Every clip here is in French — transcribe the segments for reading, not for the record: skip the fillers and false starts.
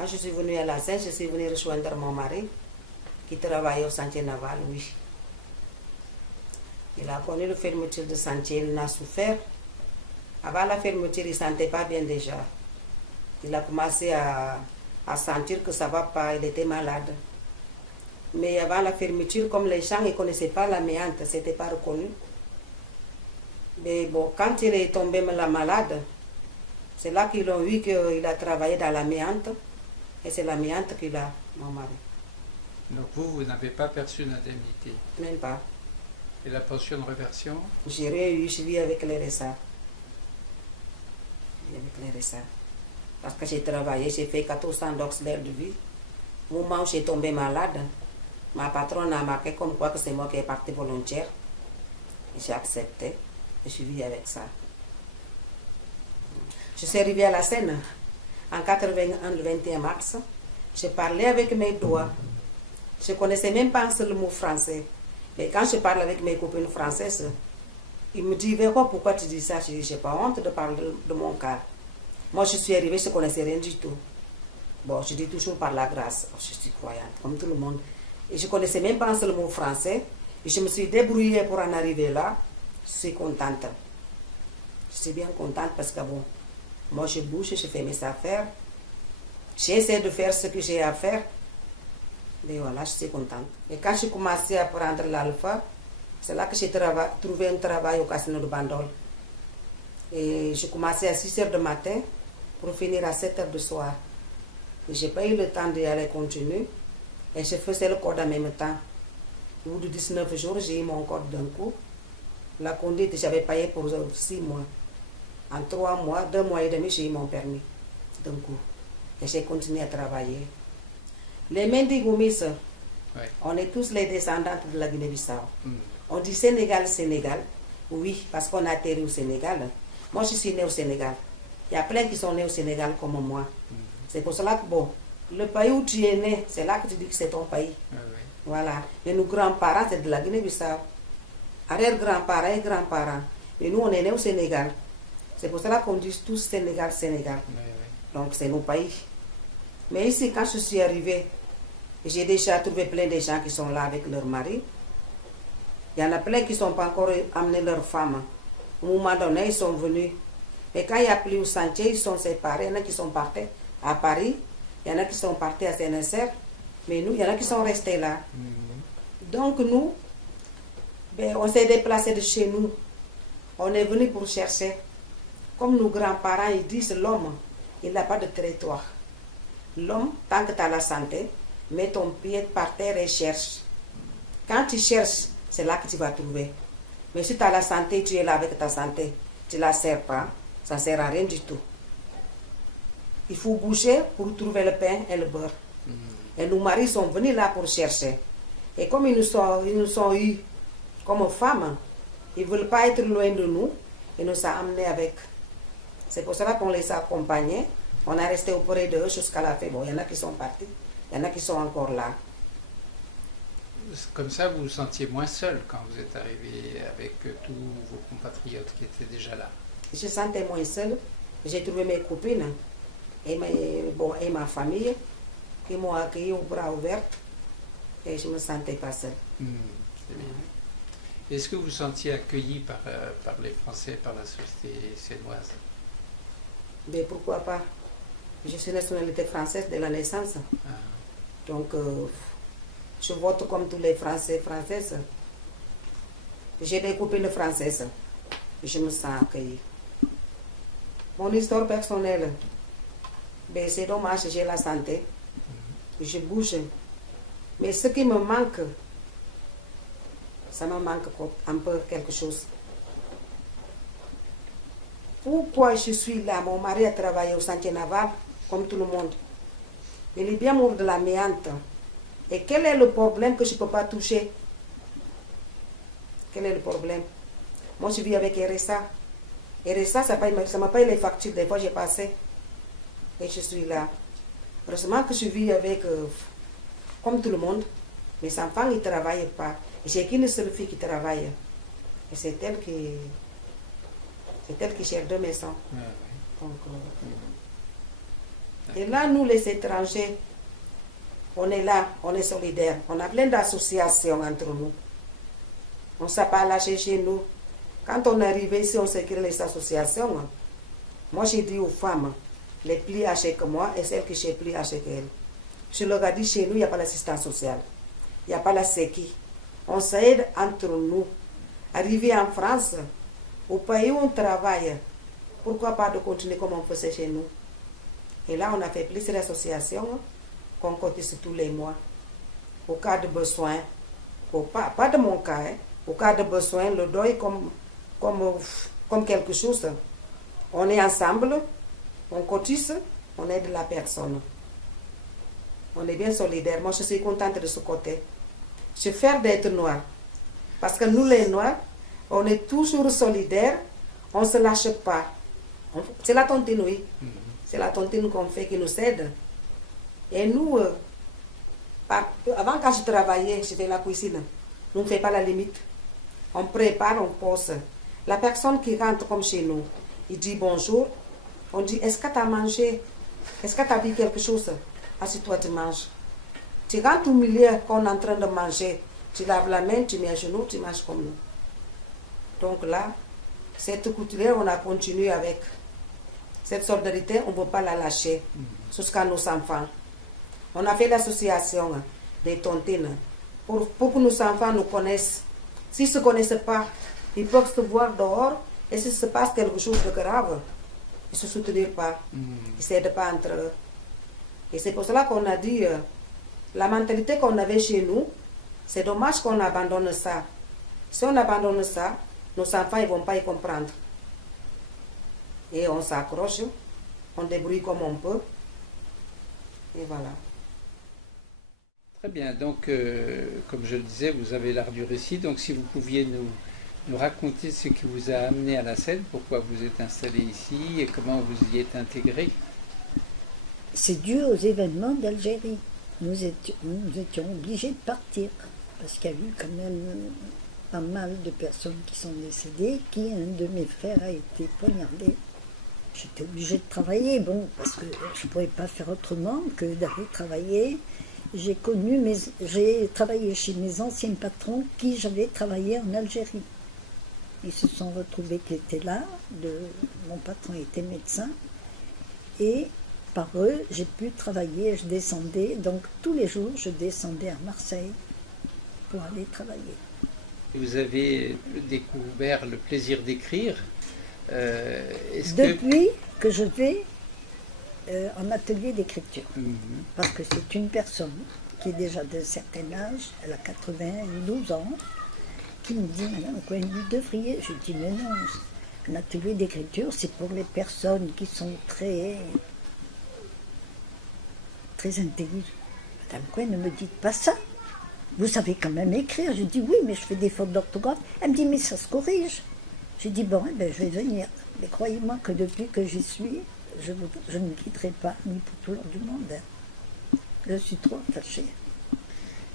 Quand je suis venue à la Seine, je suis venue rejoindre mon mari qui travaillait au chantier naval, oui. Il a connu la fermeture de chantier, il en a souffert. Avant la fermeture, il ne sentait pas bien déjà. Il a commencé à sentir que ça ne va pas, il était malade. Mais avant la fermeture, comme les gens ne connaissaient pas l'amiante, ce n'était pas reconnu. Mais bon, quand il est tombé malade, c'est là qu'ils ont vu qu'il a travaillé dans l'amiante. Et c'est l'amiante qu'il a, mon mari. Donc vous n'avez pas perçu d'indemnité? Même pas. Et la pension de réversion? J'ai rien eu, je vis avec les RSA. Avec les RSA. Parce que j'ai travaillé, j'ai fait 14 ans d'auxiliaire de vie. Au moment où j'ai tombé malade, ma patronne a marqué comme quoi que c'est moi qui est partie volontaire. Et j'ai accepté. Et je vis avec ça. Je suis arrivée à la Seine en 81, le 21 mars. J'ai parlé avec mes doigts. Je ne connaissais même pas un seul mot français. Mais quand je parle avec mes copines françaises, ils me disent pourquoi tu dis ça? Je dis, je n'ai pas honte de parler de mon cas. Moi, je suis arrivée, je ne connaissais rien du tout. Bon, je dis toujours par la grâce. Je suis croyante, comme tout le monde. Et je ne connaissais même pas un seul mot français. Et je me suis débrouillée pour en arriver là. Je suis contente. Je suis bien contente parce que bon, moi je bouge, je fais mes affaires. J'essaie de faire ce que j'ai à faire. Mais voilà, je suis contente. Et quand j'ai commencé à prendre l'alpha, c'est là que j'ai trouvé un travail au casino de Bandol. Et j'ai commencé à 6 h du matin pour finir à 7 h du soir. Je n'ai pas eu le temps d'y aller continuer. Et je faisais le code en même temps. Au bout de 19 jours, j'ai eu mon code d'un coup. La conduite, j'avais payé pour 6 mois. En 3 mois, 2 mois et demi, j'ai eu mon permis d'un coup. Et j'ai continué à travailler. Les Mendigoumis, on est tous les descendantes de la Guinée-Bissau. On dit Sénégal, Sénégal. Oui, parce qu'on a atterri au Sénégal. Moi, je suis née au Sénégal. Il y a plein qui sont nés au Sénégal comme moi. C'est pour cela que, bon, le pays où tu es né, c'est là que tu dis que c'est ton pays. Voilà. Et nos grands-parents, c'est de la Guinée-Bissau. Arrière-grands-parents et grands-parents. Et nous, on est nés au Sénégal. C'est pour cela qu'on dit tous Sénégal, Sénégal. Donc, c'est nos pays. Mais ici, quand je suis arrivée, j'ai déjà trouvé plein de gens qui sont là avec leur mari. Il y en a plein qui ne sont pas encore amenés leurs femmes. Au moment donné, ils sont venus. Mais quand il n'y a plus au chantier, ils sont séparés. Il y en a qui sont partis à Paris. Il y en a qui sont partis à Saint-Nazaire. Mais nous, il y en a qui sont restés là. Donc nous, ben, on s'est déplacés de chez nous. On est venu pour chercher. Comme nos grands-parents, ils disent, l'homme, il n'a pas de territoire. L'homme, tant que tu as la santé, mets ton pied par terre et cherche. Quand tu cherches, c'est là que tu vas trouver. Mais si tu as la santé, tu es là avec ta santé, tu ne la sers pas, ça ne sert à rien du tout. Il faut bouger pour trouver le pain et le beurre. Et nos maris sont venus là pour chercher. Et comme ils nous sont eus comme femmes, ils ne veulent pas être loin de nous, ils nous ont amenés avec. C'est pour cela qu'on les a accompagnés. On a resté auprès d'eux jusqu'à la fin. Bon, il y en a qui sont partis, il y en a qui sont encore là. Comme ça, vous vous sentiez moins seul quand vous êtes arrivé avec tous vos compatriotes qui étaient déjà là? Je me sentais moins seule. J'ai trouvé mes copines et ma famille qui m'ont accueilli aux bras ouverts et je ne me sentais pas seule. C'est bien. Est-ce que vous vous sentiez accueilli par les Français, par la société sénoise? Mais pourquoi pas? Je suis nationalité française de la naissance. Donc, je vote comme tous les Français, Françaises. J'ai des copines françaises. Je me sens accueillie. Mon histoire personnelle, ben, c'est dommage, j'ai la santé. Je bouge. Mais ce qui me manque, ça me manque un peu quelque chose. Pourquoi je suis là? Mon mari a travaillé au chantier naval, comme tout le monde. Il est bien mort de l'amiante. Et quel est le problème que je ne peux pas toucher? Quel est le problème? Moi, je vis avec RSA. RSA, ça m'a payé les factures. Des fois, j'ai passé. Et je suis là. Heureusement que je vis avec, comme tout le monde. Mes enfants, ils ne travaillent pas. J'ai qu'une seule fille qui travaille. Et c'est elle qui gère 2 maisons. Donc, Et là, nous, les étrangers, on est là, on est solidaires. On a plein d'associations entre nous. On ne s'est pas lâché chez nous. Quand on est arrivé ici, on s'est créé les associations. Moi, j'ai dit aux femmes, les plus âgées que moi et celles qui sont plus âgées qu'elles. Je leur ai dit, chez nous, il n'y a pas l'assistance sociale. Il n'y a pas la sécu. On s'aide entre nous. Arrivé en France, au pays où on travaille, pourquoi pas de continuer comme on faisait chez nous? Et là, on a fait plusieurs associations qu'on cotise tous les mois. Au cas de besoin, pas de mon cas, hein, au cas de besoin, le deuil comme quelque chose. On est ensemble, on cotise, on aide la personne. On est bien solidaires. Moi, je suis contente de ce côté. Je suis fière d'être noire. Parce que nous, les noirs, on est toujours solidaires, on ne se lâche pas. C'est la tontine, oui. C'est la tontine qu'on fait qui nous aide. Et nous, avant quand je travaillais, je fais la cuisine. Nous ne faisons pas la limite. On prépare, on pose. La personne qui rentre comme chez nous, il dit bonjour. On dit, est-ce que tu as mangé? Est-ce que tu as vu quelque chose? Assieds-toi, tu manges. Tu rentres au milieu qu'on est en train de manger. Tu laves la main, tu mets à genoux, tu manges comme nous. Donc là, cette coutumière, on a continué avec. Cette solidarité, on ne veut pas la lâcher jusqu'à nos enfants. On a fait l'association des tontines pour que nos enfants nous connaissent. S'ils ne se connaissent pas, ils peuvent se voir dehors et s'il se passe quelque chose de grave, ils ne se soutenir pas. Ils ne s'aident pas entre eux. Et c'est pour cela qu'on a dit, la mentalité qu'on avait chez nous, c'est dommage qu'on abandonne ça. Si on abandonne ça, nos enfants ne vont pas y comprendre. Et on s'accroche, on débrouille comme on peut. Et voilà. Très bien, donc comme je le disais, vous avez l'art du récit, donc si vous pouviez nous raconter ce qui vous a amené à la Seine, pourquoi vous êtes installé ici et comment vous y êtes intégré. C'est dû aux événements d'Algérie. Nous étions obligés de partir, parce qu'il y a eu quand même pas mal de personnes qui sont décédées, un de mes frères a été poignardé. J'étais obligée de travailler, bon, parce que je ne pouvais pas faire autrement que d'aller travailler. J'ai travaillé chez mes anciens patrons qui j'avais travaillé en Algérie. Ils se sont retrouvés qui étaient là, mon patron était médecin, et par eux, j'ai pu travailler, je descendais, donc tous les jours, je descendais à Marseille pour aller travailler. Vous avez découvert le plaisir d'écrire. Depuis que je vais en atelier d'écriture, parce que c'est une personne qui est déjà d'un certain âge, elle a 92 ans, qui me dit, Madame Cohen, vous devriez, je dis, mais non, un atelier d'écriture, c'est pour les personnes qui sont très intelligentes. Madame Cohen, ne me dites pas ça. Vous savez quand même écrire. Je dis, oui, mais je fais des fautes d'orthographe. Elle me dit, mais ça se corrige. J'ai dit, bon, eh ben, je vais venir. Mais croyez-moi que depuis que j'y suis, je ne quitterai pas, ni pour tout l'heure du monde. Je suis trop attachée.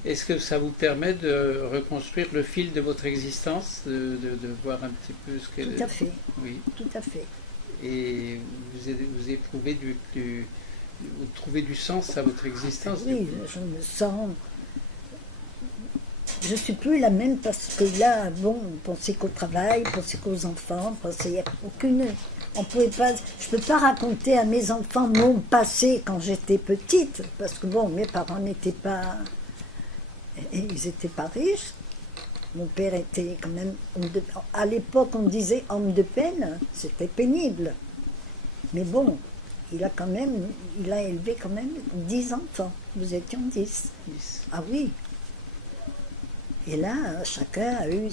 Est-ce que ça vous permet de reconstruire le fil de votre existence, de voir un petit peu ce qu'elle... Tout à fait. Oui. Tout à fait. Et vous éprouvez vous trouvez du sens à votre existence? Oui, je me sens... Je ne suis plus la même parce que là, bon, penser qu'au travail, penser qu'aux enfants, penser à aucune... On pouvait pas, je ne peux pas raconter à mes enfants mon passé quand j'étais petite, parce que bon, mes parents n'étaient pas... Ils n'étaient pas riches. Mon père était quand même... À l'époque, on disait homme de peine, c'était pénible. Mais bon, il a élevé quand même 10 enfants. Nous étions 10. Ah oui. Et là, chacun a eu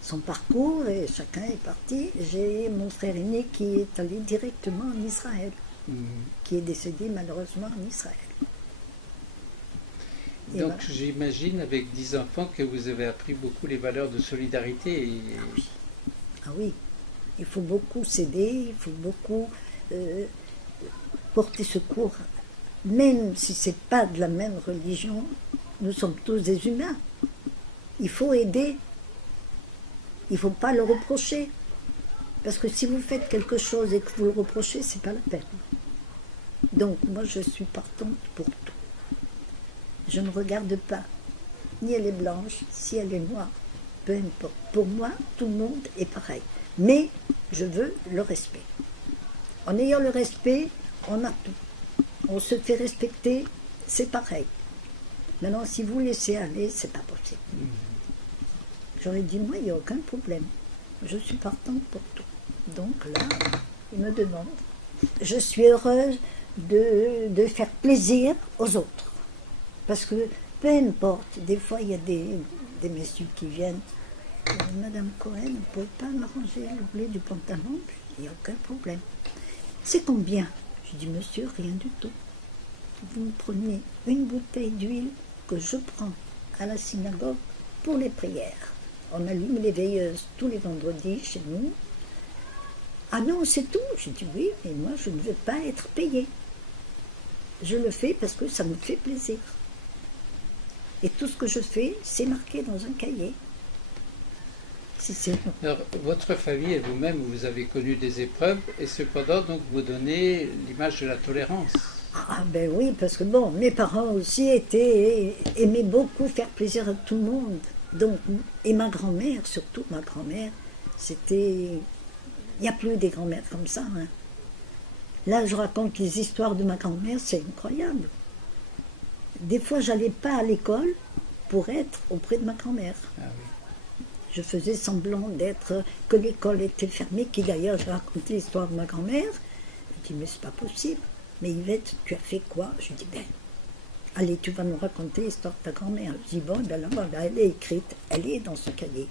son parcours et chacun est parti. J'ai mon frère aîné qui est allé directement en Israël, qui est décédé malheureusement en Israël. Et donc voilà. J'imagine avec 10 enfants que vous avez appris beaucoup les valeurs de solidarité. Et... Ah oui, il faut beaucoup s'aider, il faut beaucoup porter secours, même si ce n'est pas de la même religion, nous sommes tous des humains. Il faut aider, il ne faut pas le reprocher, parce que si vous faites quelque chose et que vous le reprochez, ce n'est pas la peine. Donc moi je suis partante pour tout. Je ne regarde pas ni elle est blanche, si elle est noire, peu importe. Pour moi, tout le monde est pareil. Mais je veux le respect. En ayant le respect, on a tout. On se fait respecter, c'est pareil. Maintenant, si vous laissez aller, c'est pas possible. J'aurais dit, moi, il n'y a aucun problème. Je suis partante pour tout. Donc là, il me demande. Je suis heureuse de faire plaisir aux autres. Parce que, peu importe, des fois, il y a des messieurs qui viennent. Madame Cohen, vous ne pouvez pas m'arranger le blé du pantalon? Il n'y a aucun problème. C'est combien? Je dis, monsieur, rien du tout. Vous me prenez une bouteille d'huile que je prends à la synagogue pour les prières. On allume les veilleuses tous les vendredis chez nous. Ah non, c'est tout. J'ai dit oui, mais moi je ne veux pas être payée. Je le fais parce que ça me fait plaisir. Et tout ce que je fais, c'est marqué dans un cahier. Alors, votre famille et vous-même, vous avez connu des épreuves et cependant, donc, vous donnez l'image de la tolérance. Ah ben oui, parce que bon, mes parents aussi aimaient beaucoup faire plaisir à tout le monde. Donc, et ma grand-mère, surtout ma grand-mère, c'était... Il n'y a plus des grand-mères comme ça. Hein. Là, je raconte les histoires de ma grand-mère, c'est incroyable. Des fois, j'allais pas à l'école pour être auprès de ma grand-mère. Ah oui. Je faisais semblant d'être, que l'école était fermée, qui d'ailleurs, j'ai raconté l'histoire de ma grand-mère. Je dis, mais c'est pas possible. Mais Yvette, tu as fait quoi? Je dis, ben, allez, tu vas nous raconter l'histoire de ta grand-mère. Je dis, bon, ben là, voilà, elle est écrite, elle est dans ce cahier.